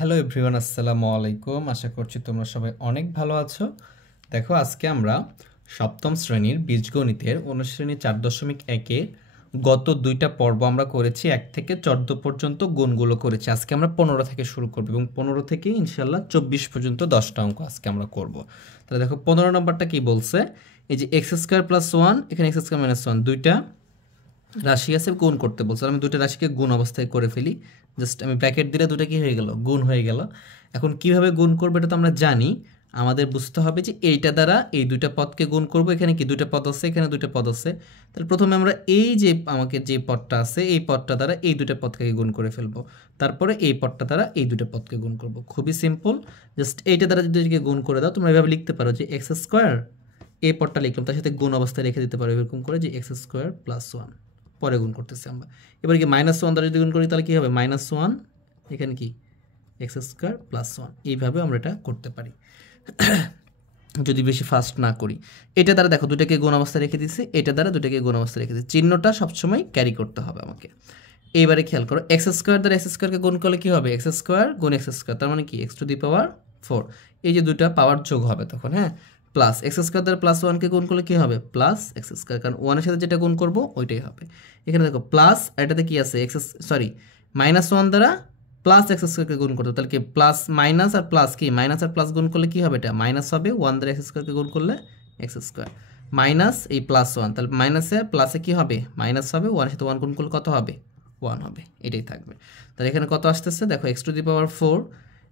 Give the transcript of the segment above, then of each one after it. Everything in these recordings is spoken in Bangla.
হ্যালো এভরিওয়ান, আসসালামু আলাইকুম। আশা করছি তোমরা সবাই অনেক ভালো আছো। দেখো, আজকে আমরা সপ্তম শ্রেণীর বীজগণিতের অনুশ্রেণী 4.1-এর গত দুইটা পর্ব আমরা করেছি। 1 থেকে 14 পর্যন্ত গুণগুলো করেছি। আজকে আমরা 15 থেকে শুরু করব এবং 15 থেকে ইনশাল্লাহ 24 পর্যন্ত 10টা অঙ্ক আজকে আমরা করব। তাহলে দেখো 15 নম্বরটা কি বলছে, এই যে এক্স স্কোয়ার প্লাস ওয়ান, এখানে এক্স স্কোয়ার মাইনাস ওয়ান, দুইটা রাশি আছে, গুণ করতে বলছে। আমি দুটো রাশিকে গুণ অবস্থায় করে ফেলি। জাস্ট আমি ব্র্যাকেট দিলে দুটো কি হয়ে গেল, গুণ হয়ে গেল। এখন কিভাবে গুণ করবো এটা তো আমরা জানি। আমাদের বুঝতে হবে যে এইটা দ্বারা এই দুইটা পদকে গুণ করব। এখানে কি দুইটা পদ আছে, এখানে দুইটা পদ আছে। তাহলে প্রথমে আমরা এই যে আমাকে যে পদটা আছে এই পদটা দ্বারা এই দুইটা পদকে গুণ করে ফেলবো। তারপরে এই পদটা দ্বারা এই দুইটা পদকে গুণ করব। খুবই সিম্পল। জাস্ট এইটা দ্বারা যদি গুণ করে দাও, তোমরা এভাবে লিখতে পারো যে এক্স স্কোয়ার, এই পদটা লিখলাম, তার সাথে গুণ অবস্থায় রেখে দিতে পারো এরকম করে, যে এক্স স্কোয়ার প্লাস ওয়ান। পরে গুণ করতেছি আমরা। এবার কি মাইনাস ওয়ান দ্বারা যদি গুণ করি তাহলে কী হবে, মাইনাস ওয়ান, এখানে কি এক্স স্কোয়ার প্লাস ওয়ান। এইভাবে আমরা এটা করতে পারি যদি বেশি ফাস্ট না করি। এটা দ্বারা দেখো দুটাকে গুণ অবস্থায় রেখে দিচ্ছি, এটা দ্বারা দুটাকে গুণ অবস্থায় রেখে দিচ্ছি। চিহ্নটা সবসময় ক্যারি করতে হবে আমাকে। এইবারে খেয়াল করো, এক্স স্কোয়ার দ্বারা এক্স স্কোয়ারকে গুণ করলে কী হবে, এক্স স্কোয়ার গুণ এক্স স্কোয়ার, তার মানে কি এক্স টু দি পাওয়ার 4। এই যে দুটা পাওয়ার যোগ হবে তখন, হ্যাঁ। প্লাস এক্স স্কোয়ার দ্বারা প্লাস ওয়ানকে গুণ করলে কী হবে, প্লাস এক্স স্কোয়ার, কারণ ওয়ানের সাথে যেটা গুণ করবো ওইটাই হবে। এখানে দেখো প্লাস, এটাতে কি আছে, সরি, মাইনাস ওয়ান দ্বারা প্লাস এক্স স্কোয়ারকে গুণ করতে, তাহলে কি প্লাস মাইনাস আর প্লাস, কি মাইনাস আর প্লাস গুণ করলে কী হবে, এটা মাইনাস হবে। ওয়ান দ্বারা এক্স স্কোয়ারকে গুণ করলে এক্স স্কোয়ার মাইনাস এই প্লাস ওয়ান, তাহলে মাইনাসে প্লাসে কী হবে, মাইনাস হবে। ওয়ানের সাথে ওয়ান গুণ করলে কত হবে, ওয়ান হবে। এটাই থাকবে। তাহলে এখানে কত আসতেছে দেখো, এক্স টু দি পাওয়ার 4।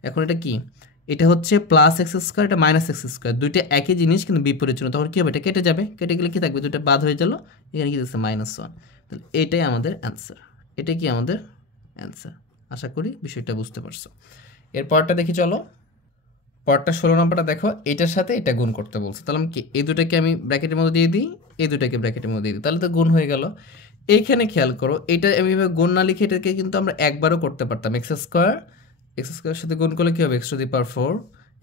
এখন এটা কি, এটা হচ্ছে প্লাস এক্স স্কোয়ার, এটা মাইনাস এক্স স্কোয়ার, দুইটা একই জিনিস কিন্তু বিপরীত চিহ্ন। তখন কী হবে, এটা কেটে যাবে, কেটে গেলে কী থাকবে, দুটো বাদ হয়ে গেল। এখানে কী দিচ্ছে, মাইনাস ওয়ান। তাহলে এটাই আমাদের অ্যান্সার। এটাই কি আমাদের অ্যান্সার। আশা করি বিষয়টা বুঝতে পারছো। এরপরটা দেখি চলো। পরটা 16 নম্বরটা দেখো, এটার সাথে এটা গুণ করতে বলছে। তাহলে আমি কি এই দুটাকে আমি ব্র্যাকেটের মধ্যে দিয়ে দিই, এই দুটাকে ব্র্যাকেটের মধ্যে দিয়ে দিই, তাহলে তো গুণ হয়ে গেল। এইখানে খেয়াল করো, এটা আমি এভাবে গুণ না লিখে এটাকে কিন্তু আমরা একবারও করতে পারতাম। এক্স স্কোয়ারের সাথে গুণ করলে কী হবে, x two the power 4।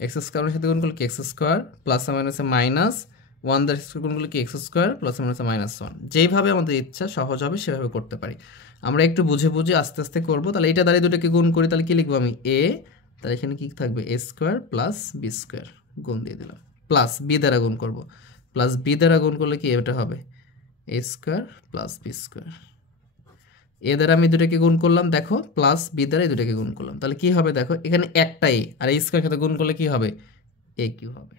X স্কোয়ারের সাথে গুণ করলে কি এক্স স্কোয়ার প্লাস মাইনাসে মাইনাস ওয়ান, দ্বারা গুণ করলে কি এক্স স্কোয়ার প্লাস মাইনাসে মাইনাস ওয়ান। যেইভাবে আমাদের ইচ্ছা সহজ হবে সেভাবে করতে পারি। আমরা একটু বুঝে বুঝে আস্তে আস্তে করবো। তাহলে এটা দ্বারা দুটোকে গুণ করি, তাহলে কি লিখবো আমি, এ, তাহলে এখানে কি থাকবে, এ স্কোয়ার প্লাস বি স্কোয়ার, গুণ দিয়ে দিলাম। প্লাস বি দ্বারা গুণ করব, প্লাস বি দ্বারা গুণ করলে কি এটা হবে, এ স্কোয়ার প্লাস বি স্কোয়ার। এ দ্বারা আমি দুটাকে গুণ করলাম, দেখো প্লাস বি দ্বারা এই দুটাকে গুণ করলাম, তাহলে কি হবে দেখো, এখানে একটা এ আর এই স্কোয়ার সাথে গুণ করলে কি হবে, এ কিউ হবে।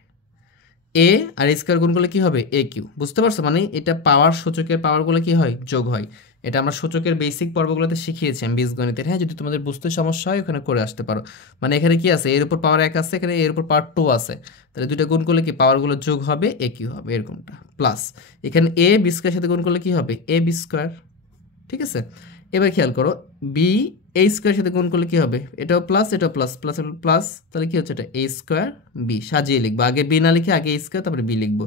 এ আর স্কোয়ার গুণ করলে কি হবে, এ কিউ। বুঝতে পারছো, মানে এটা পাওয়ার, সূচকের পাওয়ারগুলো কি হয়, যোগ হয়। এটা আমরা সূচকের বেসিক পর্বগুলোতে শিখিয়েছি আমি বীজগণিতের, হ্যাঁ। যদি তোমাদের বুঝতে সমস্যা হয় ওখানে করে আসতে পারো। মানে এখানে কি আছে, এর উপর পাওয়ার 1 আছে, এখানে এর উপর পাওয়ার 2 আছে। তাহলে দুটো গুণ করলে কি পাওয়ারগুলো যোগ হবে, এ কিউ হবে, এরকমটা। প্লাস এখানে এ বি স্কোয়ার সাথে গুণ করলে কি হবে, এ বি স্কোয়ার। ঠিক আছে। এবার খেয়াল করো, বি এ স্কোয়ারের সাথে গুণ করলে কি হবে, এটাও প্লাস, এটাও প্লাস, প্লাস প্লাস, তাহলে কি হচ্ছে, এটা এ স্কোয়ার বি। সাজিয়ে লিখবো, আগে বি না লিখে আগে এ স্কোয়ার তারপরে বি লিখবো।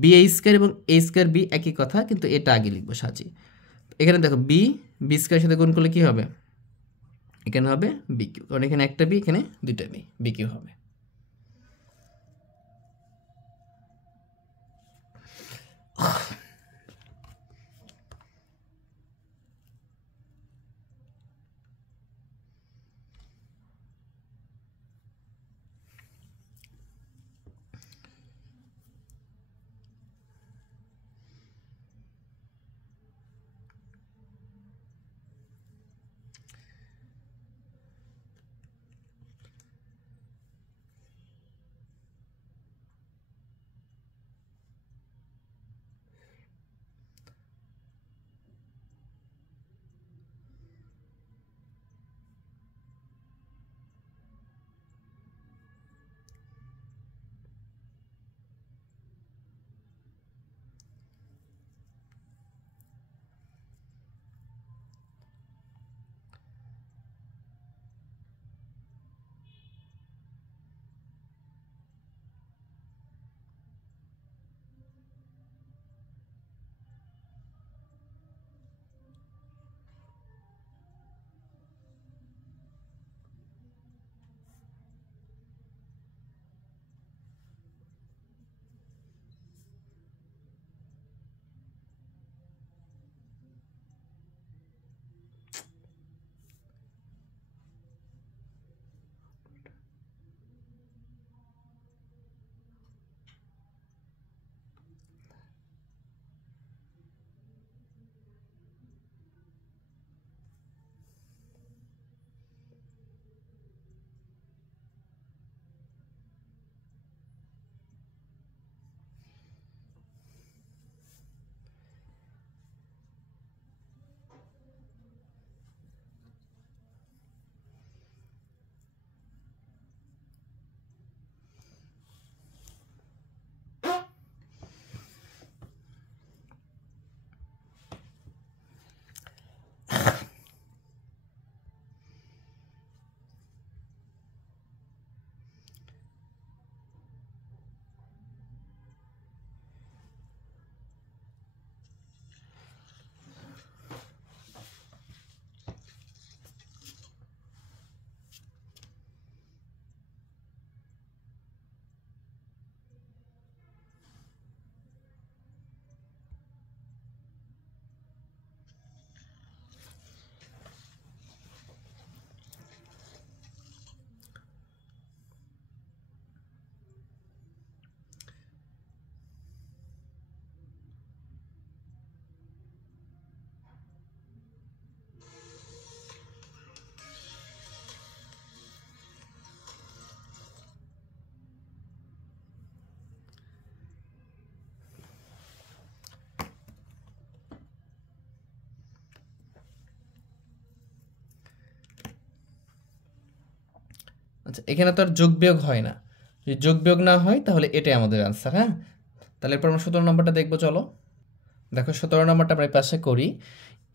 বি এ স্কোয়ার এবং এ স্কোয়ার বি একই কথা, কিন্তু এটা আগে লিখবো সাজিয়ে। এখানে দেখো বি বি স্কোয়ারের সাথে গুণ করলে কি হবে, এখানে হবে বি কিউ, কারণ এখানে একটা বি, এখানে দুইটা বি, বি কিউ হবে। আচ্ছা, এখানে তো আর যোগ বিয়োগ হয় না, যদি যোগ বিয়োগ না হয় তাহলে এটাই আমাদের আনসার। হ্যাঁ, তাহলে এরপর আমরা 17 নম্বরটা দেখবো, চলো। দেখো 17 নম্বরটা আমরা এই পাশে করি।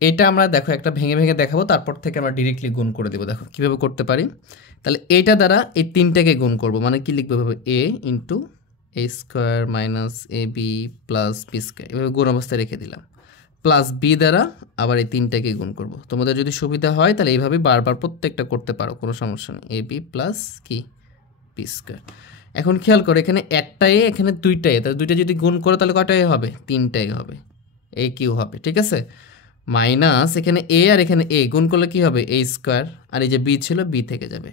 এটা আমরা দেখো একটা ভেঙে ভেঙে দেখাবো, তারপর থেকে আমরা ডিরেক্টলি গুণ করে দেবো। দেখো কীভাবে করতে পারি। তাহলে এইটা দ্বারা এই তিনটাকে গুণ করব, মানে কি লিখবো ভাবে, এ into A square minus a B plus B square, এভাবে গুণ অবস্থায় রেখে দিলাম। প্লাস বি দ্বারা আবার এই তিনটাকে গুণ করব। তোমাদের যদি সুবিধা হয় তাহলে এইভাবে বারবার প্রত্যেকটা করতে পারো, কোনো সমস্যা নেই। এ বি প্লাস কি বি স্কোয়ার। এখন খেয়াল করো, এখানে একটা এ, এখানে দুইটা এ, তাহলে দুইটা যদি গুণ করো তাহলে কটা এ হবে, তিনটা এ হবে, এ কিউ হবে, ঠিক আছে। মাইনাস এখানে এ আর এখানে এ গুণ করলে কি হবে, এ স্কোয়ার, আর এই যে বি ছিল বি থেকে যাবে,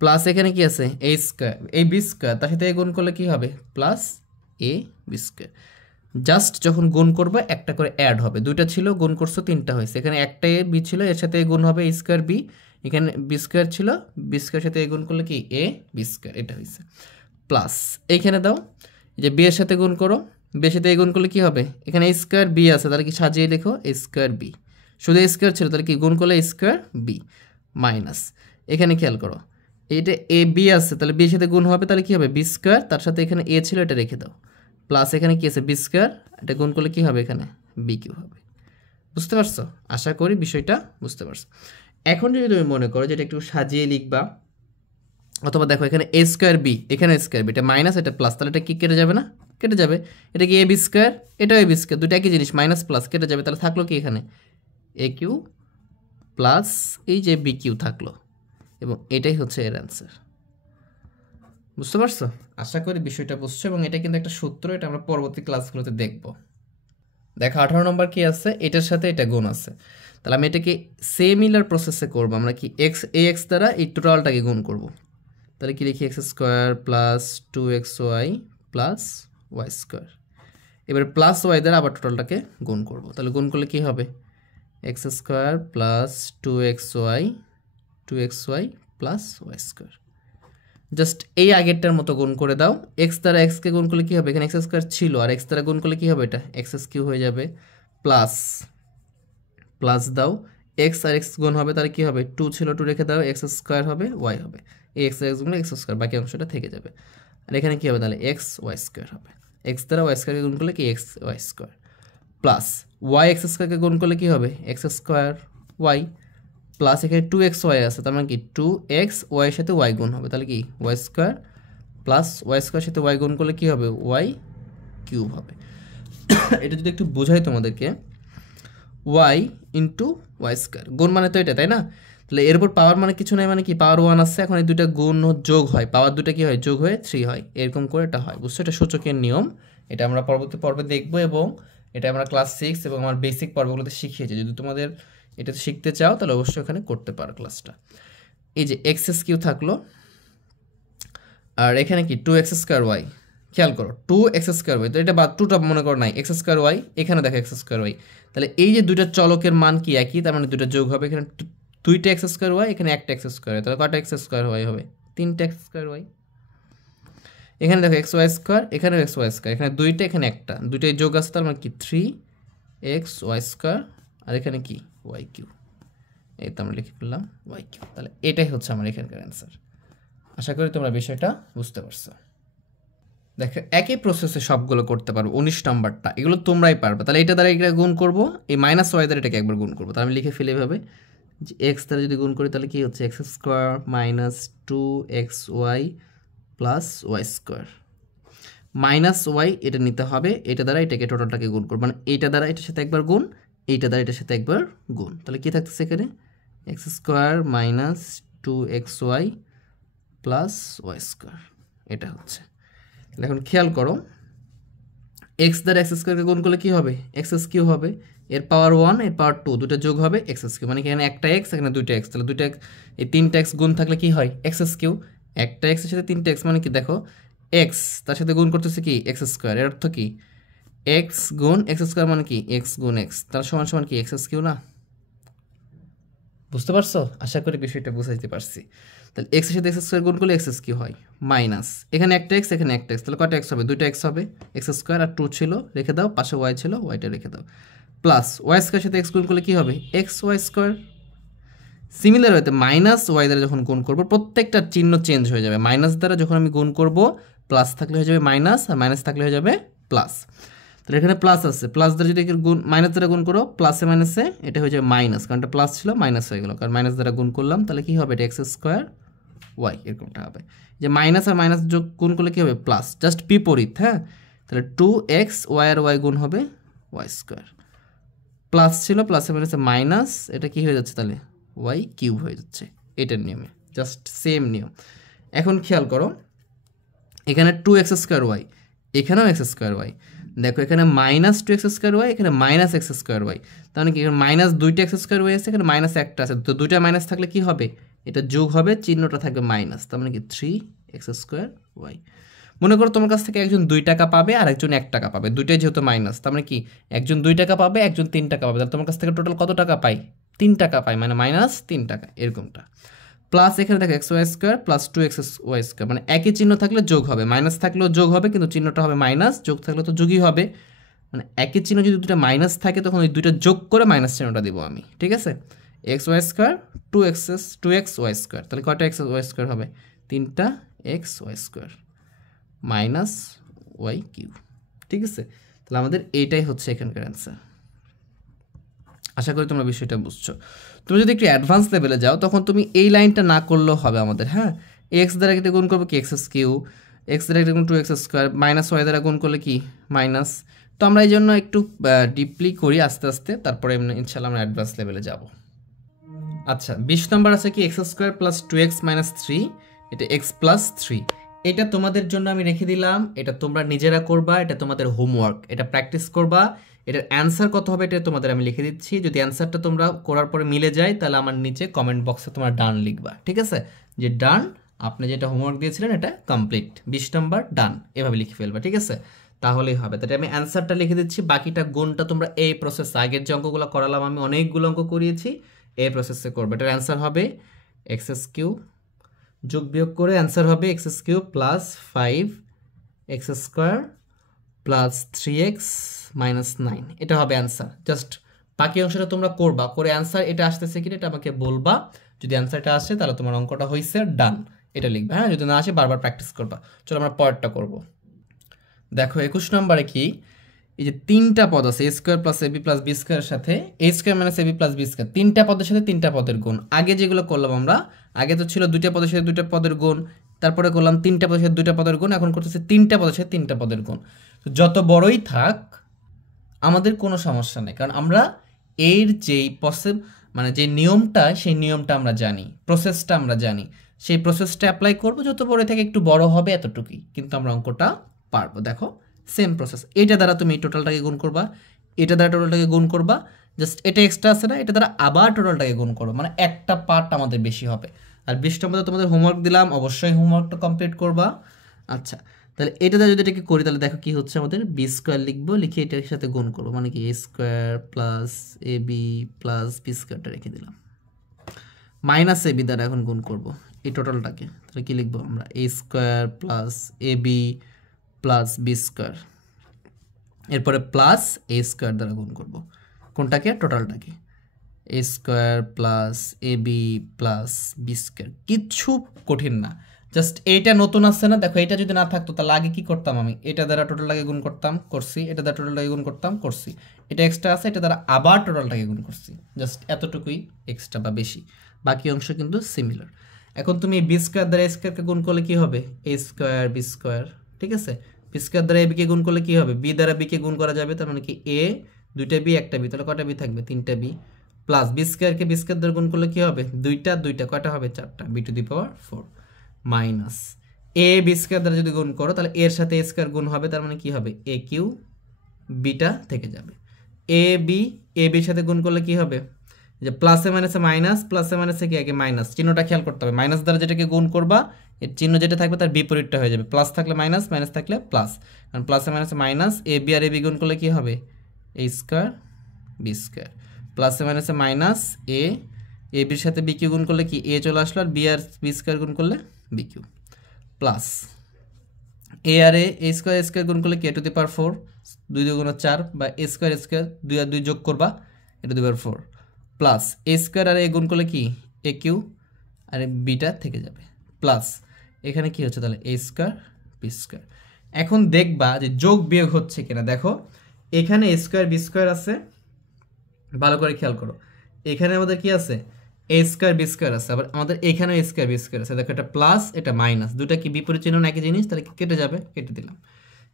প্লাস এখানে কি আছে এ স্কোয়ার, এই বি স্কোয়ার, তার সাথে এ গুণ করলে কি হবে, প্লাস এ বি স্কোয়ার। জাস্ট যখন গুণ করবে একটা করে অ্যাড হবে, দুইটা ছিল গুণ করছো তিনটা হয়েছে, এখানে একটা এ বি ছিল, এর সাথে এ গুণ হবে এ স্কোয়ার বি, এখানে বি স্কোয়ার ছিল, বি স্কোয়ার সাথে এ গুণ করলে কি এ বি স্কোয়ার, এটা হয়েছে। প্লাস এইখানে দাও, এই যে বি এর সাথে গুণ করো, বি এর সাথে এ গুণ করলে কি হবে, এখানে এ স্কোয়ার বি আছে, তাহলে কি সাজিয়ে লেখো এ স্কোয়ার বি, শুধু এ স্কোয়ার ছিল তাহলে কি গুণ করলে এ স্কোয়ার বি, মাইনাস এখানে খেয়াল করো, এইটা এ বি আছে, তাহলে বি এর সাথে গুণ হবে, তাহলে কি হবে বি স্কোয়ার, তার সাথে এখানে এ ছিল এটা রেখে দাও, প্লাস এখানে কি আছে বি স্কোয়ার, এটা গুণ করলে কি হবে, এখানে বি কিউ হবে। বুঝতে পারছো? আশা করি বিষয়টা বুঝতে পারছো। এখন যদি তুমি মনে করো যে এটা একটু সাজিয়ে লিখবা, অথবা দেখো এখানে এ স্কোয়ার বি, এখানে স্কোয়ার বি, এটা মাইনাস এটা প্লাস, তাহলে এটা কি কেটে যাবে না, কেটে যাবে। এটা কি এ বি স্কোয়ার, এটাও এ বি স্কোয়ার, দুটো একই জিনিস, মাইনাস প্লাস কেটে যাবে, তাহলে থাকলো কি এখানে এ কিউ প্লাস এই যে বি কিউ থাকলো, এবং এটাই হচ্ছে এর অ্যান্সার। বুঝতে পারছো? আশা করি বিষয়টা বুঝছো, এবং এটা কিন্তু একটা সূত্র, এটা আমরা পরবর্তী ক্লাসগুলোতে দেখব। দেখো 18 নম্বর কি আছে, এটার সাথে এটা গুণ আছে, তাহলে আমি এটাকে সিমিলার প্রসেসে করবো। আমরা কি এক্স এ এক্স দ্বারা এই টোটালটাকে গুণ করব, তাহলে কি লিখি x square plus 2xy plus y square. এবার প্লাস ওয়াই দ্বারা আবার টোটালটাকে গুণ করব, তাহলে গুণ করলে কি হবে, x square plus 2xy plus y square. Just এই আগেরটার মতো গুণ করে দাও, এক্স দ্বারা এক্সকে গুণ করলে কী হবে, এখানে এক্স স্কোয়ার ছিল, আর এক্স দ্বারা গুণ করলে কী হবে, এটা এক্স কিউ হয়ে যাবে, প্লাস প্লাস দাও, এক্স আর এক্স গুণ হবে, তাহলে কী হবে, 2 ছিল 2 রেখে দাও, এক্স স্কোয়ার হবে ওয়াই হবে, এই এক্স এক্স গুণ এক্স স্কোয়ার, বাকি অংশটা থেকে যাবে, আর এখানে কী হবে, তাহলে এক্স ওয়াই স্কোয়ার হবে। এক্স দ্বারা ওয়াই স্কোয়ারকে গুণ করলে কি X Y square, plus Y X স্কোয়ারকে গুণ করলে কী হবে, এক্স স্কোয়ার ওয়াই, প্লাস এখানে 2xy আছে, তার মানে কি 2x ওয়াইয়ের সাথে ওয়াই গুণ হবে, তাহলে কি y square, plus y square সাথে ওয়াই গুণ করলে কী হবে, ওয়াই কিউব হবে। এটা যদি একটু বোঝাই তোমাদেরকে, ওয়াই ইন্টু ওয়াই স্কোয়ার, গুণ মানে তো এটা, তাই না? তাহলে এরপর পাওয়ার মানে কিছু নাই, মানে কি পাওয়ার 1 আসছে, এখন এই দুইটা গুণ যোগ হয়, পাওয়ার দুটা কি হয়, যোগ হয়ে 3 হয়, এরকম করে এটা হয়। বুঝছো? এটা সূচকের নিয়ম, এটা আমরা পরবর্তী পর্বে দেখবো, এবং এটা আমরা ক্লাস 6 এবং আমার বেসিক পর্বগুলোতে শিখিয়েছি। যদি তোমাদের এটা শিখতে চাও তাহলে অবশ্যই ওখানে করতে পারো ক্লাসটা। এই যে এক্স কিউ থাকলো, আর এখানে কি 2x²y, খেয়াল করো 2x²y, তো এটা বাদ, 2টা মনে করো নাই, x²y, এখানে দেখো x²y, তাহলে এই যে দুইটা চলকের মান কি একই, তার মানে দুইটা যোগ হবে, এখানে দুইটা x²y, এখানে একটা x²y, তাহলে কটা x²y হবে, 3টা x²y। এখানে দেখো xy², এখানেও xy², এখানে দুইটা, এখানে একটা, দুইটাই যোগ আছে, তার মানে কি 3xy², আর এখানে কি ওয়াই কিউ, এই তো আমরা লিখে ফেললাম ওয়াই কিউ। তাহলে এটাই হচ্ছে আমার এখানকার অ্যান্সার। আশা করি তোমরা বিষয়টা বুঝতে পারছো। দেখো একই প্রসেসে সবগুলো করতে পারবো, 19 নম্বরটা এগুলো তোমরাই পারবে। তাহলে এটা দ্বারা এটা গুণ করবো, এই মাইনাস ওয়াই দ্বারা এটাকে একবার গুণ করবো, তাহলে আমি লিখে ফেলে এভাবে যে এক্স দ্বারা যদি গুণ করি তাহলে কি হচ্ছে, x square minus 2xy plus y square, minus y এটা নিতে হবে, এটা দ্বারা এটাকে টোটালটাকে গুণ করবো, মানে এইটা দ্বারা এটার সাথে একবার গুণ, এইটা দ্বারা এটার সাথে একবার গুণ, তাহলে কী থাকতেছে এখানে, x square minus 2xy plus y square, এটা হচ্ছে। এখন খেয়াল করো, এক্স দ্বারা এক্স স্কোয়ারকে গুণ করলে কী হবে, এক্স কিউ হবে, এর পাওয়ার 1 এর পাওয়ার 2, দুটো যোগ হবে এক্স কিউ, মানে এখানে একটা এক্স, এখানে দুইটা এক্স, তাহলে দুইটা এই 3টা এক্স গুণ থাকলে কি হয়, এক্স কিউ, একটা এক্সের সাথে 3টা এক্স, মানে কি দেখো এক্স তার সাথে গুণ করতেছে কি এক্স স্কোয়ার, এর অর্থ কি এক্স গুণ এক্স স্কোয়ার মানে কি এক্স গুণ এক্স, তার সমান সমান কি এক্স কিউ না? বুঝতে পারছো? আশা করি বিষয়টা বুঝাইতে পারছি। তাহলে এক্সের সাথে এক্স স্কোয়ার গুণ করলে এক্স কিউ হয়, মাইনাস এখানে একটা এক্স, এখানে একটা এক্স, তাহলে কটা এক্স হবে, দুইটা এক্স হবে, এক্স স্কোয়ার আর 2 ছিল রেখে দাও, পাশে ওয়াই ছিল ওয়াইটা রেখে দাও, প্লাস ওয়াই স্কোয়ার সাথে এক্স গুণ করলে কী হবে, এক্স ওয়াই স্কোয়ার, সিমিলার ওয়েতে মাইনাস ওয়াই দ্বারা যখন গুণ করব প্রত্যেকটা চিহ্ন চেঞ্জ হয়ে যাবে। মাইনাস দ্বারা যখন আমি গুণ করব প্লাস থাকলে হয়ে যাবে মাইনাস, আর মাইনাস থাকলে হয়ে যাবে প্লাস। তাহলে এখানে প্লাস আছে, প্লাস দ্বারা যদি গুণ মাইনাস দ্বারা গুণ করো প্লাসে মাইনাসে এটা হয়ে যাবে মাইনাস, কারণ এটা প্লাস ছিল মাইনাস হয়ে গেল, কারণ মাইনাস দ্বারা গুণ করলাম। তাহলে কি হবে, এটা এক্স স্কোয়ার ওয়াই এরকমটা হবে। যে মাইনাস আর মাইনাস যোগ গুণ করলে কী হবে, প্লাস, জাস্ট বিপরীত। হ্যাঁ, তাহলে 2x ওয়াই আর ওয়াই গুণ হবে ওয়াই স্কোয়ার। প্লাস ছিল, প্লাসে মাইনাসে মাইনাস, এটা কি হয়ে যাচ্ছে তাহলে ওয়াই কিউব হয়ে যাচ্ছে, এটার নিয়মে, জাস্ট সেম নিয়ম। এখন খেয়াল করো, এখানে 2x স্কোয়ার ওয়াই, এখানেও এক্স স্কোয়ার ওয়াই। দেখো এখানে মাইনাস 2x স্কোয়ার ওয়াই, এখানে মাইনাস এক্স স্কোয়ার ওয়াই। তার মানে কি, এখানে মাইনাস দুইটা এক্স স্কোয়ার ওয়াই আছে, এখানে মাইনাস একটা আছে, তো দুইটা মাইনাস থাকলে কি হবে, এটা যোগ হবে, চিহ্নটা থাকবে মাইনাস, তার মানে কি 3x স্কোয়ার ওয়াই। মনে করো তোমার কাছ থেকে একজন 2 টাকা পাবে আর একজন 1 টাকা পাবে, দুইটাই যেহেতু মাইনাস, তার মানে কি একজন 2 টাকা পাবে, একজন 3 টাকা পাবে, তাহলে তোমার কাছ থেকে টোটাল কত টাকা পাই, 3 টাকা পাই, মানে মাইনাস 3 টাকা এরকমটা। প্লাস এখানে দেখো x Y square plus 2x y square, মানে একই চিহ্ন থাকলে যোগ হবে, মাইনাস থাকলেও যোগ হবে, কিন্তু চিহ্নটা হবে মাইনাস, যোগ থাকলে তো যোগই হবে। মানে একই চিহ্ন যদি দুটো মাইনাস থাকে তখন ওই দুইটা যোগ করে মাইনাস চিহ্নটা দিব আমি, ঠিক আছে। X Y square 2x y square, তাহলে কয়টা এক্স ওয়াই স্কোয়ার হবে, 3টা x Y square minus y cube, ঠিক আছে। তাহলে আমাদের এইটাই হচ্ছে এখানকার অ্যান্সার। আশা করি তোমরা বিষয়টা বুঝছো। তুমি যদি একটু অ্যাডভান্স লেভেলে যাও তখন তুমি এই লাইনটা না করলেও হবে আমাদের। হ্যাঁ, এক্স দ্বারা এটা গুণ করবো কি এক্স কিউ, এক্স দ্বারা এটা গুণ 2x স্কোয়ার, মাইনাস ওয়াই দ্বারা গুণ করলে কি মাইনাস। তো আমরা এই জন্য একটু ডিপলি করি আস্তে আস্তে, তারপরে ইনশাল্লাহ আমরা অ্যাডভান্স লেভেলে যাব। আচ্ছা, 20 নম্বর আছে কি x square plus 2x minus 3, এটা এক্স প্লাস 3। এটা তোমাদের জন্য আমি রেখে দিলাম, এটা তোমরা নিজেরা করবা, এটা তোমাদের হোমওয়ার্ক, এটা প্র্যাকটিস করবা। এটার অ্যান্সার কত হবে এটা তোমাদের আমি লিখে দিচ্ছি। যদি অ্যান্সারটা তোমরা করার পরে মিলে যায় তাহলে আমার নিচে কমেন্ট বক্সে তোমরা ডান লিখবা, ঠিক আছে, যে ডান, আপনি যেটা হোমওয়ার্ক দিয়েছিলেন এটা কমপ্লিট, 20 নম্বর ডান, এভাবে লিখে ফেলবা, ঠিক আছে, তাহলেই হবে। তাহলে আমি অ্যান্সারটা লিখে দিচ্ছি, বাকিটা গুণটা তোমরা এই প্রসেস, আগের যে অঙ্কগুলো করালাম আমি অনেকগুলো অঙ্ক করিয়েছি, এই প্রসেসে করবে। এটার অ্যান্সার হবে এক্স কিউ, যোগ বিয়োগ করে অ্যান্সার হবে x cube plus 5x square plus 3x minus 9, এটা হবে অ্যান্সার। জাস্ট বাকি অংশটা তোমরা করবা, করে অ্যান্সার এটা আসতেছে কিনা এটা আমাকে বলবা। যদি অ্যান্সারটা আসে তাহলে তোমার অঙ্কটা হয়েছে, ডান, এটা লিখবে। হ্যাঁ, যদি না আসে বারবার প্র্যাকটিস করবা। চলো আমরা পরেরটা করব। দেখো 21 নম্বরে কি, এই যে 3টা পদ আছে A square plus AB plus B স্কোয়ারের সাথে A square minus AB plus B square, 3টা পদের সাথে 3টা পদের গুণ। আগে যেগুলো করলাম আমরা, আগে তো ছিল 2টা পদের সাথে 2টা পদের গুণ, তারপরে করলাম 3টা পদের সাথে 2টা পদের গুণ, এখন করতেছে 3টা পদের সাথে 3টা পদের গুণ। তো যত বড়ই থাক আমাদের কোনো সমস্যা নেই, কারণ আমরা এর যেই মানে যে নিয়মটা, সেই নিয়মটা আমরা জানি, প্রসেসটা আমরা জানি, সেই প্রসেসটা অ্যাপ্লাই করবো। যত বড় থেকে একটু বড় হবে এতটুকুই, কিন্তু আমরা অঙ্কটা পারবো। দেখো সেম প্রসেস, এটা দ্বারা তুমি এই টোটালটাকে গুণ করবা, এটা দ্বারা টোটালটাকে গুণ করবা, জাস্ট এটা এক্সট্রা আছে না, এটা দ্বারা আবার টোটালটাকে গুণ করবো, মানে একটা পার্ট আমাদের বেশি হবে। আর 20 নম্বরে তোমাদের হোমওয়ার্ক দিলাম, অবশ্যই হোমওয়ার্কটা কমপ্লিট করবা। আচ্ছা, তাহলে এটা দ্বারা যদি এটাকে করি তাহলে দেখো কি হচ্ছে, আমাদের বি স্কোয়ার লিখবো, লিখে এটার সাথে গুণ করবো, মানে কি এ square plus A B plus B স্কোয়ারটা রেখে দিলাম, মাইনাস এ বি দ্বারা এখন গুণ করবো এই টোটালটাকে। তাহলে কি লিখবো আমরা, এ square plus A B plus B square, এরপরে প্লাস এ স্কোয়ার দ্বারা গুণ করব, কোনটাকে, টোটালটাকে, এ square plus A B plus B square. কিচ্ছু কঠিন না, জাস্ট এইটা নতুন আসছে না, দেখো এটা যদি না থাকতো তাহলে আগে কি করতাম, আমি এটা দ্বারা টোটালটাকে গুণ করতাম, করছি, এটা দ্বারা টোটালটাকে গুণ করতাম, করছি, এটা এক্সট্রা আছে, এটা দ্বারা আবার টোটালটাকে গুণ করছি, জাস্ট এতটুকুই এক্সট্রা বা বেশি, বাকি অংশ কিন্তু সিমিলার। এখন তুমি বি স্কোয়ার দ্বারা এ স্কোয়ারকে গুণ করলে কি হবে, এ স্কোয়ার বি স্কোয়ার, ঠিক আছে। বি স্কোয়ার দ্বারা এ বিকে গুণ করলে কি হবে, বি দ্বারা বিকে গুণ করা যাবে, তার মানে কি এ, 2টা বি, একটা বি, তাহলে কয়টা বি থাকবে, 3টা বি, প্লাস বি স্কোয়ারকে বি স্কোয়ার দ্বারা গুণ করলে কি হবে, 2টা 2টা, কয়টা হবে, 4টা, b to the power 4, minus a b square দ্বারা যদি গুণ করো তাহলে এর সাথে এ স্কোয়ার গুণ হবে, তার মানে কি হবে, এ কিউ, বিটা থেকে যাবে, এ বির সাথে গুণ করলে কি হবে, যে প্লাসে মাইনাসে মাইনাস, প্লাসে মাইনাসে কি আগে মাইনাস, চিহ্নটা খেয়াল করতে হবে, মাইনাস দ্বারা যেটাকে গুণ করবা এর চিহ্ন যেটা থাকবে তার বিপরীতটা হয়ে যাবে, প্লাস থাকলে মাইনাস, মাইনাস থাকলে প্লাস, কারণ প্লাসে মাইনাসে minus, a B R A B গুণ করলে কি হবে, এ স্কোয়ার বি স্কোয়ার, প্লাসে মাইনাসে মাইনাস, এ বির সাথে বি কিউ গুণ করলে কি এ চলে আসলো, আর বি আর বি স্কোয়ার গুণ করলে বি কিউ, প্লাস এ আর এ স্কোয়ার গুণ করলে কি এ টু দি পাওয়ার 4, 2 2 গুণ 4, বা এ স্কোয়ার 2 আর 2 যোগ করবা, এটা 2 পাওয়ার 4, প্লাস এ স্কোয়ার আর এ গুণ করলে কি এ কিউ আর বিটা থেকে যাবে প্লাস এখানে কি হচ্ছে তাহলে এ স্কোয়ার বি স্কোয়ার। এখন দেখবা যে যোগ বিয়োগ হচ্ছে কিনা। দেখো এখানে এ স্কোয়ার বি স্কোয়ার আছে, ভালো করে খেয়াল করো। এখানে আমাদের কি আছে এ স্কোয়ার বি স্কোয়ার আছে, আবার আমাদের এখানেও এ স্কোয়ার বি স্কোয়ার আছে। দেখো এটা প্লাস এটা মাইনাস, দুটা কি বিপরীত চিহ্ন একই জিনিস, তাহলে কি কেটে যাবে, কেটে দিলাম।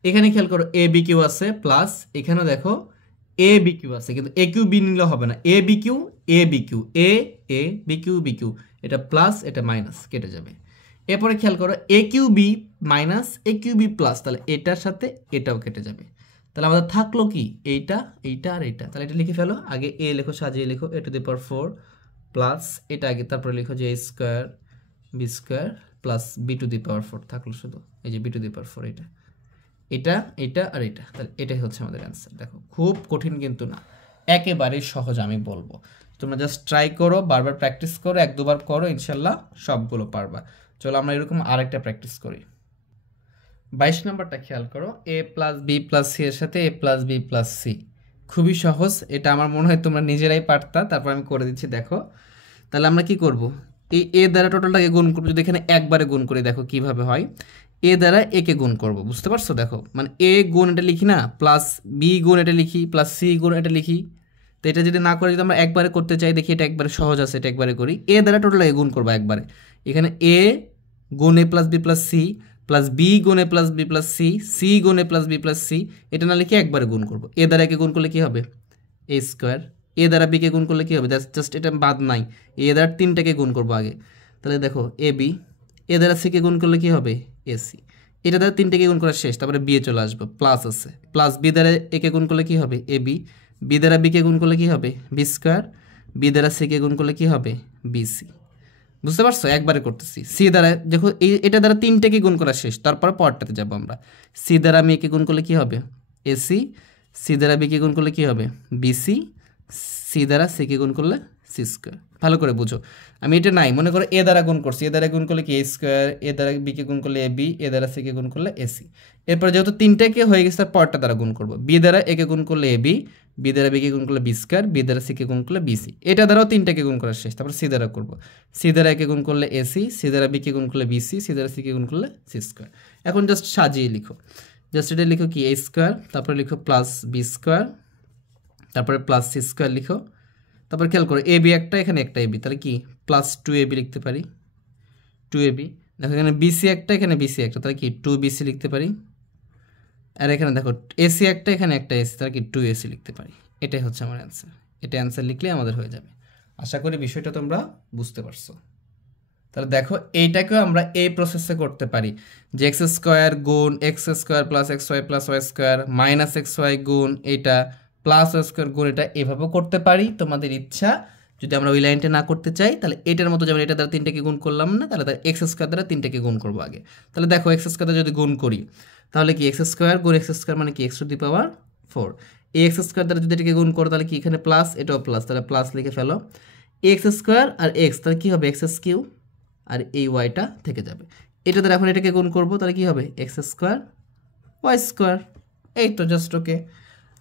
এখানে খেয়াল করো এ বি কিউ আছে প্লাস, এখানে দেখো এ বি কিউ আছে, কিন্তু এ কিউ বি নিলে হবে না, A B Q A B Q A A B Q B Q, এটা প্লাস এটা মাইনাস কেটে যাবে। এরপরে খেয়াল করো এ কিউ বি মাইনাস এ কিউ বি প্লাস, তাহলে এটার সাথে এটাও কেটে যাবে। তাহলে আমাদের থাকলো কি এইটা এইটা আর এইটা, তাহলে এটা লিখে ফেলো। আগে এ লেখো, সাজিয়ে লেখো এ টু দি পাওয়ার 4 প্লাস এটা আগে, তারপরে লিখো যে A square B square plus B to the power 4 থাকলো শুধু, এই যে বি টু দি পাওয়ার 4 এটা এটা এটা আর এটা, তাহলে এটাই হচ্ছে আমাদের অ্যান্সার। দেখো খুব কঠিন কিন্তু না, একেবারেই সহজ আমি বলবো। তোমরা জাস্ট ট্রাই করো, বারবার প্র্যাকটিস করো, এক দুবার করো, ইনশাল্লাহ সবগুলো পারবা। চলো আমরা এরকম আরেকটা প্র্যাকটিস করি। 22 নম্বরটা খেয়াল করো, এ প্লাস বি প্লাস সি এর সাথে এ প্লাস বি প্লাস সি। খুবই সহজ, এটা আমার মনে হয় তোমরা নিজেরাই পারতা, তারপর আমি করে দিচ্ছি। দেখো তাহলে আমরা কি করব, এই এ দ্বারা টোটালটাকে গুণ করবো। যদি এখানে একবারে গুণ করি দেখো কিভাবে হয়, এ দ্বারা এ কে গুণ করব, বুঝতে পারছো? দেখো মানে এ গুণ এটা লিখি না, প্লাস বি গুণ এটা লিখি, প্লাস সি গুণ এটা লিখি। তো এটা যদি না করে যদি আমরা একবারে করতে চাই, দেখি এটা একবারে সহজ আছে, এটা একবারে করি। এ দ্বারা টোটালটাকে গুণ করবো একবারে, এখানে এ গুণ A plus B plus C plus B গুণ A plus B plus C, C গুণ A plus B plus C, এটা না লিখে একবারে গুণ করবো। এ দ্বারা একে গুণ করলে কি হবে এ স্কোয়ার, এ দ্বারা বিকে গুণ করলে কি হবে, জাস্ট এটা বাদ নাই, এ দ্বারা তিনটাকে গুণ করবো আগে। তাহলে দেখো এ বি, এ দ্বারা সিকে গুণ করলে কি হবে এ সি, এটা দ্বারা তিনটাকে গুণ করা শেষ, তারপরে বিয়ে চলে আসবো, প্লাস আছে, প্লাস বি দ্বারা একে গুণ করলে কি হবে এ বি, বি দ্বারা বিকে গুণ করলে কি হবে বি স্কোয়ার, বি দ্বারা সিকে গুণ করলে কি হবে বি সি। বুঝতে পারছো? একবারে করতেছি। সি দ্বারা দেখো এটা দ্বারা তিনটাকে গুণ করা শেষ, তারপর পরটাতে যাবো আমরা। সি দ্বারা আমি একে গুণ করলে কি হবে এসি, সি দ্বারা বিকে গুণ করলে কি হবে বিসি, সি দ্বারা সিকে গুণ করলে সি স্কোয়ার। ভালো করে বুঝো, আমি এটা নাই মনে করো এ দ্বারা গুণ করছি, এ দ্বারা গুণ করলে কি এ স্কোয়ার, এ দ্বারা বিকে গুণ করলে এ বি, এ দ্বারা সিকে গুণ করলে এসি। এরপর যেহেতু তিনটাকে হয়ে গেছে তার পরটা দ্বারা গুণ করবো, বি দ্বারা একে গুণ করলে এ বি, বি দ্বারা বিকে গুণ করলে বি স্কোয়ার, বি দ্বারা সিকে গুণ করলে বিসি। এটা দ্বারাও তিনটাকে গুণ করা শেষ, তারপর সি দ্বারা করবো, সি দ্বারা একে গুণ করলে এসি, সি দ্বারা বিকে গুণ করলে বিসি, সি দ্বারা সিকে গুণ করলে সি স্কোয়ার। এখন জাস্ট সাজিয়ে লিখো, জাস্ট এটা লিখো কি এ স্কোয়ার, তারপরে লিখো প্লাস বি স্কোয়ার, তারপরে প্লাস সি স্কোয়ার লিখো। তারপর খেয়াল করো এ বি একটা, এখানে একটা এ বি, তাহলে কি প্লাস 2ab লিখতে পারি, 2ab। দেখো এখানে বিসি একটা, এখানে বিসি একটা, তাহলে কি 2bc লিখতে পারি। আর এখানে দেখো এসি একটা, এখানে একটা এসি, তাহলে কি 2ac লিখতে পারি। এটাই হচ্ছে আমার অ্যান্সার। এটা অ্যান্সার লিখলে আমাদের হয়ে যাবে। আশা করি বিষয়টা তোমরা বুঝতে পারছো। তাহলে দেখো এইটাকেও আমরা এই প্রসেসে করতে পারি, যে এক্স স্কোয়ার গুণ x square plus x y plus y square minus x y গুণ এটা প্লাস ওয়াই স্কোয়ার গুণ এটা, এভাবেও করতে পারি তোমাদের ইচ্ছা। যদি আমরা ওই লাইনটা না করতে চাই তাহলে এটার মতো, যেমন এটা দ্বারা তিনটাকে গুণ করলাম না, তাহলে এক্স স্কোয়ার দ্বারা তিনটাকে গুণ করবো আগে। তাহলে দেখো এক্স স্কোয়ার দ্বারা যদি গুণ করি তাহলে কি এক্স স্কোয়ার গুণ এক্স স্কোয়ার মানে কি এক্স টু দি পাওয়ার 4। এই এক্স স্কোয়ার দ্বারা যদি এটাকে গুণ করো তাহলে কি এখানে প্লাস এটাও প্লাস, তাহলে প্লাস লিখে ফেলো। এক্স স্কোয়ার আর এক্স, তাহলে কী হবে এক্স কিউ, আর এই ওয়াইটা থেকে যাবে। এটা দ্বারা এখন এটাকে গুণ করবো, তাহলে কী হবে এক্স স্কোয়ার ওয়াই স্কোয়ার। এই তো জাস্ট ওকে।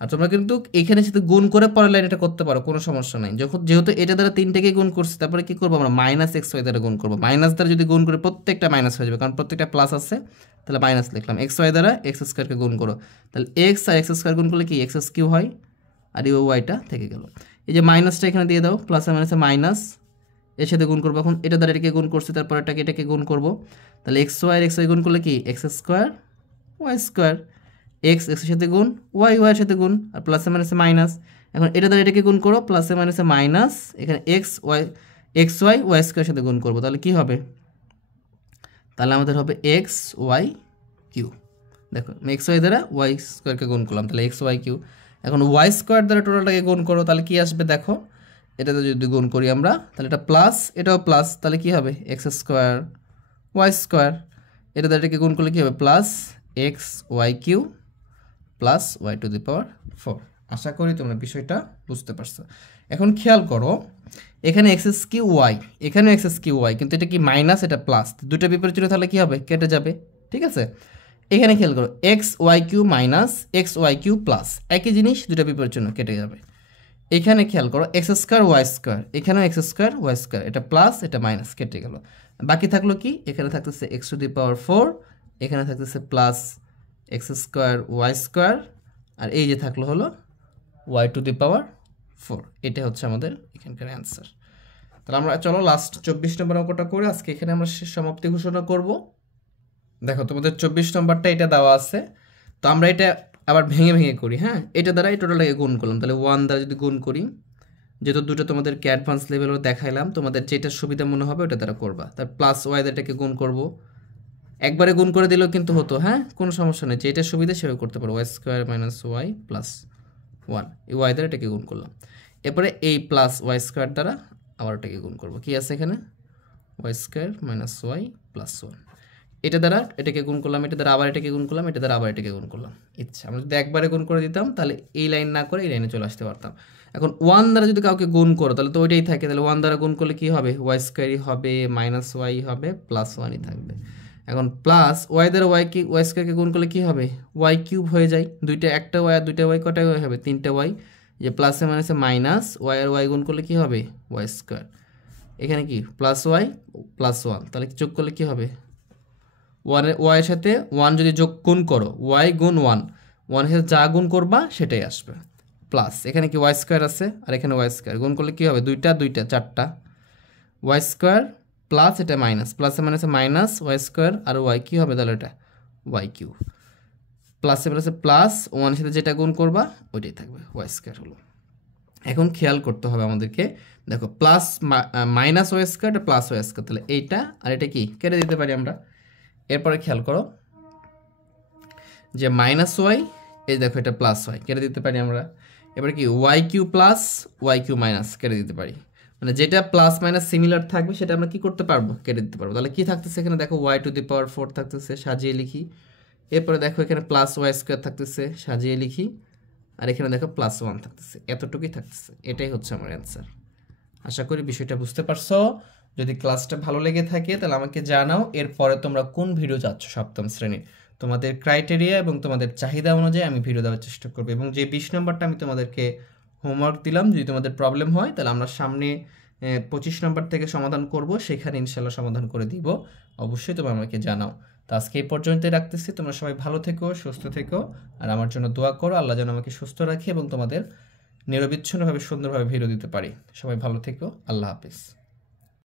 আর তোমরা কিন্তু এখানে সাথে গুণ করে পরের লাইন এটা করতে পারো, কোনো সমস্যা নাই। যখন যেহেতু এটা দ্বারা তিনটাকে গুণ করছি, তারপরে কী করবো আমরা মাইনাস এক্স ওয়াই দ্বারা গুণ করবো। মাইনাস দ্বারা যদি গুণ করে প্রত্যেকটা মাইনাস হয়ে যাবে, কারণ প্রত্যেকটা প্লাস আছে, তাহলে মাইনাস লিখলাম। এক্স ওয়াই দ্বারা এক্স স্কোয়ারকে গুণ করো, তাহলে এক্স আর এক্স স্কোয়ার গুণ করলে কি এক্স কিউ হয়, আর এই ওয়াইটা থেকে গেল। এই যে মাইনাসটা এখানে দিয়ে দাও, প্লাসে মাইনাসে মাইনাস, এর সাথে গুণ করবো। এখন এটা দ্বারা এটাকে গুণ করছি, তারপর এটাকে গুণ করবো, তাহলে এক্স ওয়াই এক্স ওয়াই গুণ করলে কি x square Y square, x এক্সের সাথে গুণ ওয়াই ওয়াইয়ের সাথে গুণ, আর প্লাসে মাইনাসে মাইনাস। এখন এটা দ্বারা এটাকে গুণ করো, প্লাসে মাইনাসে মাইনাস, এখানে এক্স ওয়াই ওয়াই স্কোয়ারের সাথে গুণ করবো, তাহলে কি হবে, তাহলে আমাদের হবে এক্স ওয়াই কিউ। দেখো এক্স ওয়াই দ্বারা ওয়াই স্কোয়ারকে গুণ করলাম, তাহলে এক্স ওয়াই কিউ। এখন ওয়াই স্কোয়ার দ্বারা টোটালটাকে গুণ করো, তাহলে কি আসবে দেখো, এটাতে যদি গুণ করি আমরা তাহলে এটা প্লাস এটাও প্লাস, তাহলে কি হবে এক্স স্কোয়ার ওয়াই স্কোয়ার। এটা দ্বারা এটাকে গুণ করলে কি হবে plus x Y Q plus Y to the power 4। আশা করি তোমরা বিষয়টা বুঝতে পারছো। এখন খেয়াল করো এখানে এক্স কিউ ওয়াই, এখানে এক্স কিউ ওয়াই, কিন্তু এটা কি মাইনাস এটা প্লাস, দুটো বিপরীত চিহ্ন তাহলে কি হবে কেটে যাবে, ঠিক আছে। এখানে খেয়াল করো x Y q minus x Y Q plus, একই জিনিস দুটো বিপরীত চিহ্ন কেটে যাবে। এখানে খেয়াল করো এক্স স্কোয়ার ওয়াই স্কোয়ার, এখানেও এক্স স্কোয়ার ওয়াই স্কোয়ার, এটা প্লাস এটা মাইনাস কেটে গেল। বাকি থাকলো কি, এখানে থাকতেছে এক্স টু দি পাওয়ার 4, এখানে থাকতেছে plus X square Y square, আর এই যে থাকলো হলো ওয়াই টু দি পাওয়ার 4। এটা হচ্ছে আমাদের এখানকার অ্যান্সার। তাহলে আমরা চলো লাস্ট 24 নম্বর অঙ্কটা করে আজকে এখানে আমরা শেষ সমাপ্তি ঘোষণা করব। দেখো তোমাদের 24 নম্বরটা এটা দেওয়া আছে, তো আমরা এটা আবার ভেঙে ভেঙে করি। হ্যাঁ, এটা দ্বারা এই টোটালটাকে গুণ করলাম, তাহলে 1 দ্বারা যদি গুণ করি, যেহেতু দুটো তোমাদেরকে অ্যাডভান্স লেভেলও দেখাইলাম, তোমাদের যেটা সুবিধা মনে হবে ওটা দ্বারা করবা। তার প্লাস ওয়াই দ্বারাটাকে গুণ করব, একবারে গুণ করে দিলেও কিন্তু হতো, হ্যাঁ কোনো সমস্যা নেই, যেটা সুবিধা সেভাবে করতে পারো। Y square minus y plus 1, এই ওয়াই দ্বারা এটাকে গুণ করলাম। এরপরে এই প্লাস ওয়াই স্কোয়ার দ্বারা আবার এটাকে গুণ করবো, কি আছে এখানে y square minus y plus 1, এটা দ্বারা এটাকে গুণ করলাম, এটা দ্বারা আবার এটাকে গুণ করলাম, এটা দ্বারা আবার এটাকে গুণ করলাম। ইচ্ছা আমরা যদি একবারে গুণ করে দিতাম তাহলে এই লাইন না করে এই লাইনে চলে আসতে পারতাম। এখন 1 দ্বারা যদি কাউকে গুণ করো তাহলে তো ওইটাই থাকে, তাহলে 1 দ্বারা গুণ করলে কি হবে, ওয়াই স্কোয়ারই হবে মাইনাস ওয়াই হবে প্লাস 1ই থাকবে। এখন প্লাস ওয়াই দ্বারা ওয়াই স্কোয়ারকে গুণ করলে কি হবে, ওয়াই কিউব হয়ে যায়, দুইটা একটা ওয়াই আর দুইটা ওয়াই কটা ওয়াই হবে, 3টে ওয়াই, যে প্লাসে মাইনাসে মাইনাস ওয়াই আর ওয়াই গুণ করলে কি হবে ওয়াই স্কোয়ার, এখানে কি প্লাস ওয়াই প্লাস 1, তাহলে যোগ করলে কি হবে, ওয়াইয়ের সাথে 1 যদি যোগ গুণ করো, ওয়াই গুণ 1, 1 এর সাথে যা গুণ করবা সেটাই আসবে, প্লাস এখানে কি ওয়াই স্কোয়ার আছে আর এখানে ওয়াই স্কোয়ার, গুণ করলে কি হবে দুইটা 4টা ওয়াই স্কোয়ার প্লাস এটা মাইনাস, প্লাসে মাইনাসে মাইনাস ওয়াই স্কোয়ার আর ওয়াই কি হবে তাহলে এটা ওয়াই কিউ, প্লাসে প্লাসে প্লাস 1 এর সাথে যেটা গুণ করবা ওইটাই থাকবে ওয়াই স্কোয়ার হলো। এখন খেয়াল করতে হবে আমাদেরকে, দেখো প্লাস মাইনাস ওয়াই স্কোয়ার এটা প্লাস ওয়াই স্কোয়ার, তাহলে এইটা আর এটা কি কেটে দিতে পারি আমরা। এরপরে খেয়াল করো যে মাইনাস ওয়াই, এই দেখো এটা প্লাস ওয়াই কেটে দিতে পারি আমরা। এবারে কি y Q plus y q minus কেটে দিতে পারি, মানে যেটা প্লাস মাইনাস সিমিলার থাকবে সেটা আমরা কি করতে পারবো, কেটে দিতে পারবো। তাহলে কি থাকতেছে এখানে, দেখো ওয়াই টু দি পাওয়ার 4 থাকতেছে, সাজিয়ে লিখি। এরপরে দেখো এখানে প্লাস ওয়াই স্কোয়ার থাকতেছে, সাজিয়ে লিখি। আর এখানে দেখো প্লাস 1 থাকতেছে, এতটুকুই থাকতেছে। এটাই হচ্ছে আমার অ্যান্সার। আশা করি বিষয়টা বুঝতে পারছো। যদি ক্লাসটা ভালো লেগে থাকে তাহলে আমাকে জানাও, এরপরে তোমরা কোন ভিডিও চাচ্ছ সপ্তম শ্রেণীর, তোমাদের ক্রাইটেরিয়া এবং তোমাদের চাহিদা অনুযায়ী আমি ভিডিও দেওয়ার চেষ্টা করবো। এবং যে 20 নম্বরটা আমি তোমাদেরকে হোমওয়ার্ক দিলাম, যদি তোমাদের প্রবলেম হয় তাহলে আমরা সামনে 25 নম্বর থেকে সমাধান করব, সেখানে ইনশাল্লাহ সমাধান করে দিব। অবশ্যই তোমরা আমাকে জানাও। তো আজকে এই পর্যন্তই রাখতেছি, তোমরা সবাই ভালো থেকো, সুস্থ থেকো, আর আমার জন্য দোয়া করো আল্লাহ যেন আমাকে সুস্থ রাখে এবং তোমাদের নিরবিচ্ছিন্নভাবে সুন্দরভাবে ভিডিও দিতে পারি। সবাই ভালো থেকো, আল্লাহ হাফিজ।